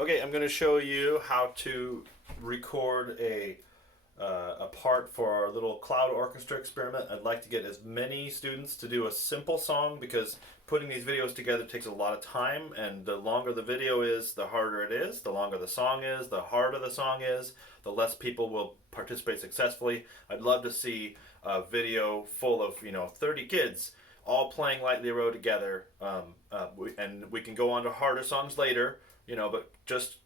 Okay, I'm going to show you how to record a part for our little cloud orchestra experiment. I'd like to get as many students to do a simple song because putting these videos together takes a lot of time, and the longer the video is, the harder it is. The longer the song is, the harder the song is, the less people will participate successfully. I'd love to see a video full of 30 kids all playing Lightly Row together, and we can go on to harder songs later. But just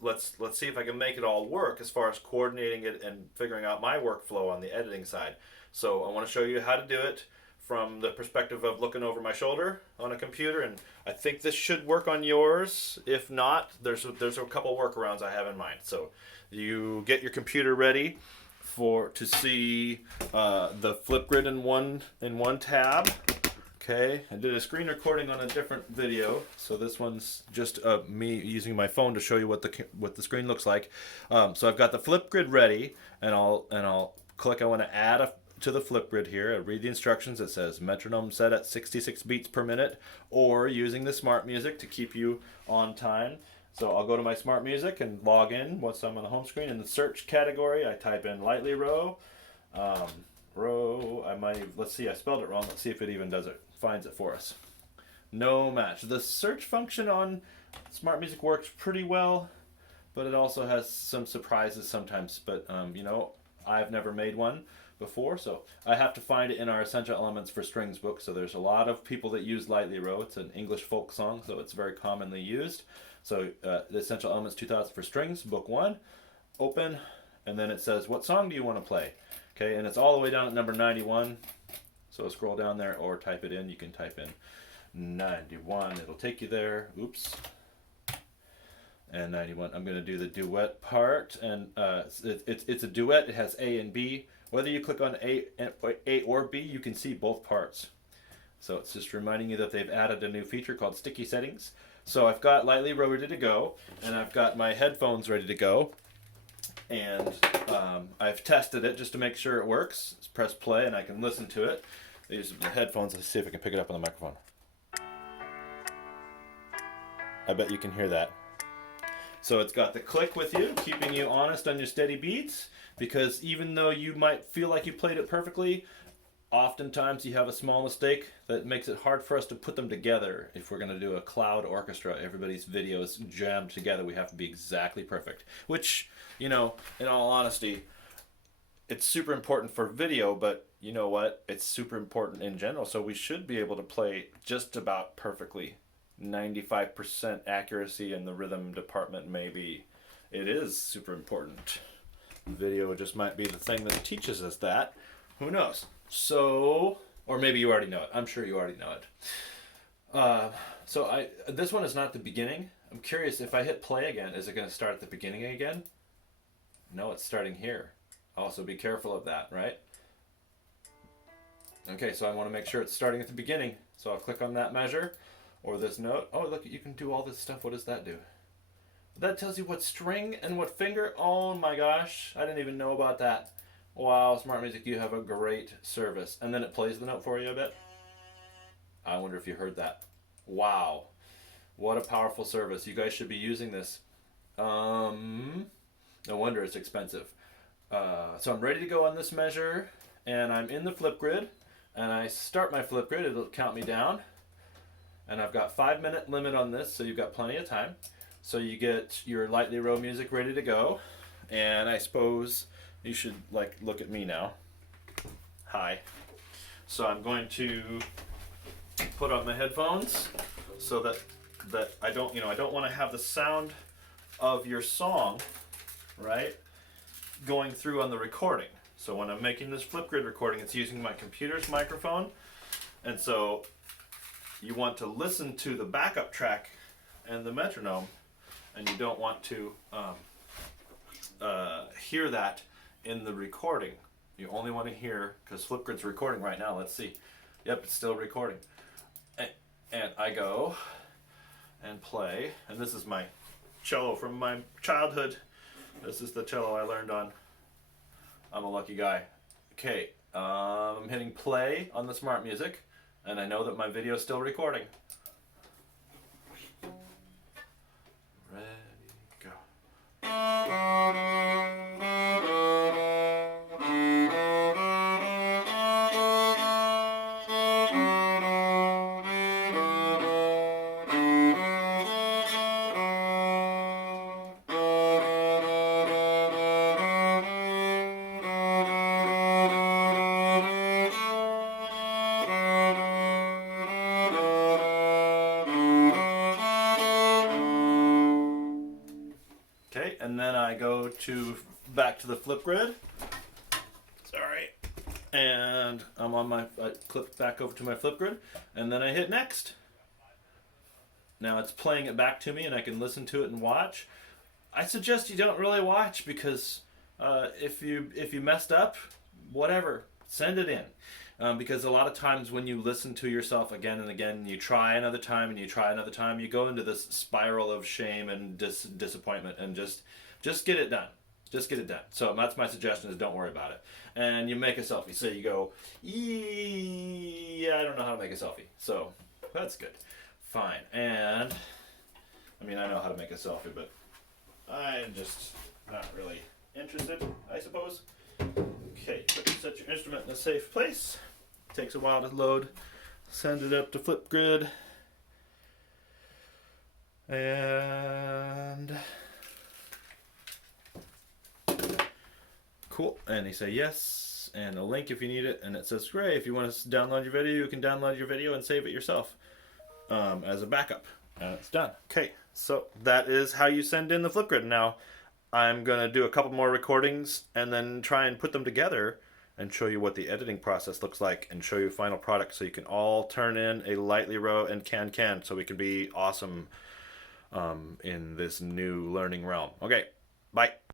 let's see if I can make it all work as far as coordinating it and figuring out my workflow on the editing side. So I want to show you how to do it from the perspective of looking over my shoulder on a computer, and I think this should work on yours. If not, there's a couple workarounds I have in mind. So you get your computer ready to see the Flipgrid in one tab. Okay, I did a screen recording on a different video, so this one's just me using my phone to show you what the screen looks like. So I've got the Flipgrid ready, and I'll click. I want to add to the Flipgrid here. I read the instructions. It says metronome set at 66 beats per minute, or using the smart music to keep you on time. So I'll go to my smart music and log in once I'm on the home screen. In the search category, I type in Lightly Row. Let's see, I spelled it wrong. Let's see if it even finds it for us. No match. The search function on smart music works pretty well, but it also has some surprises sometimes. But I've never made one before, so I have to find it in our Essential Elements for Strings book. So there's a lot of people that use Lightly Row. It's an English folk song, so it's very commonly used. So the Essential Elements 2000 for Strings, book 1, open, and then it says, what song do you want to play? Okay, and it's all the way down at number 91. So scroll down there or type it in. You can type in 91. It'll take you there. Oops. And 91. I'm going to do the duet part, and it's a duet. It has A and B. Whether you click on A or B, you can see both parts. So it's just reminding you that they've added a new feature called Sticky Settings. So I've got Lightly Row ready to go, and I've got my headphones ready to go. And I've tested it just to make sure it works. Let's press play and I can listen to it. These are the headphones. Let's see if I can pick it up on the microphone. I bet you can hear that. So it's got the click with you, keeping you honest on your steady beats, because even though you might feel like you played it perfectly, oftentimes you have a small mistake that makes it hard for us to put them together. If we're going to do a cloud orchestra, everybody's videos jammed together, we have to be exactly perfect. Which, in all honesty, it's super important for video, but you know what? It's super important in general, so we should be able to play just about perfectly. 95% accuracy in the rhythm department, maybe. It is super important. Video just might be the thing that teaches us that. Who knows? So, or maybe you already know it. I'm sure you already know it. This one is not the beginning. I'm curious, if I hit play again, is it going to start at the beginning again? No, it's starting here. Also be careful of that, right? Okay, so I want to make sure it's starting at the beginning. So I'll click on that measure or this note. Oh, look, you can do all this stuff. What does that do? That tells you what string and what finger. Oh my gosh, I didn't even know about that. Wow, Smart Music, you have a great service. And then it plays the note for you, I bet. I wonder if you heard that. Wow, what a powerful service. You guys should be using this. No wonder it's expensive. So I'm ready to go on this measure, and I'm in the Flipgrid, and I start my Flipgrid. It'll count me down, and I've got 5-minute limit on this, so you've got plenty of time. So you get your Lightly Row music ready to go, and I suppose you should look at me now. Hi. So I'm going to put on my headphones so that I don't want to have the sound of your song, right, going through on the recording. So when I'm making this Flipgrid recording, it's using my computer's microphone, and so you want to listen to the backup track and the metronome, and you don't want to hear that in the recording. You only want to hear, because Flipgrid's recording right now. Let's see. Yep, it's still recording. And I go and play, and this is my cello from my childhood. This is the cello I learned on. I'm a lucky guy. Okay, I'm hitting play on the smart music, and I know that my video is still recording. Ready. Okay, and then I go back to the Flipgrid. Sorry. And I click back over to my Flipgrid, and then I hit next. Now it's playing it back to me, and I can listen to it and watch. I suggest you don't really watch because if you messed up, whatever, send it in. Because a lot of times when you listen to yourself again and again, you try another time and you try another time, you go into this spiral of shame and disappointment, and just get it done. Just get it done. So that's my suggestion: is don't worry about it. And you make a selfie. So you go, yeah, I don't know how to make a selfie. So that's good. Fine. And I mean, I know how to make a selfie, but I'm just not really interested, I suppose. Okay, set your instrument in a safe place. Takes a while to load. Send it up to Flipgrid. And cool. And you say yes, and a link if you need it, and it says great. If you want to download your video, you can download your video and save it yourself as a backup. And it's done. Okay, so that is how you send in the Flipgrid. Now, I'm going to do a couple more recordings and then try and put them together and show you what the editing process looks like and show you final product so you can all turn in a Lightly Row and can so we can be awesome in this new learning realm. Okay, bye.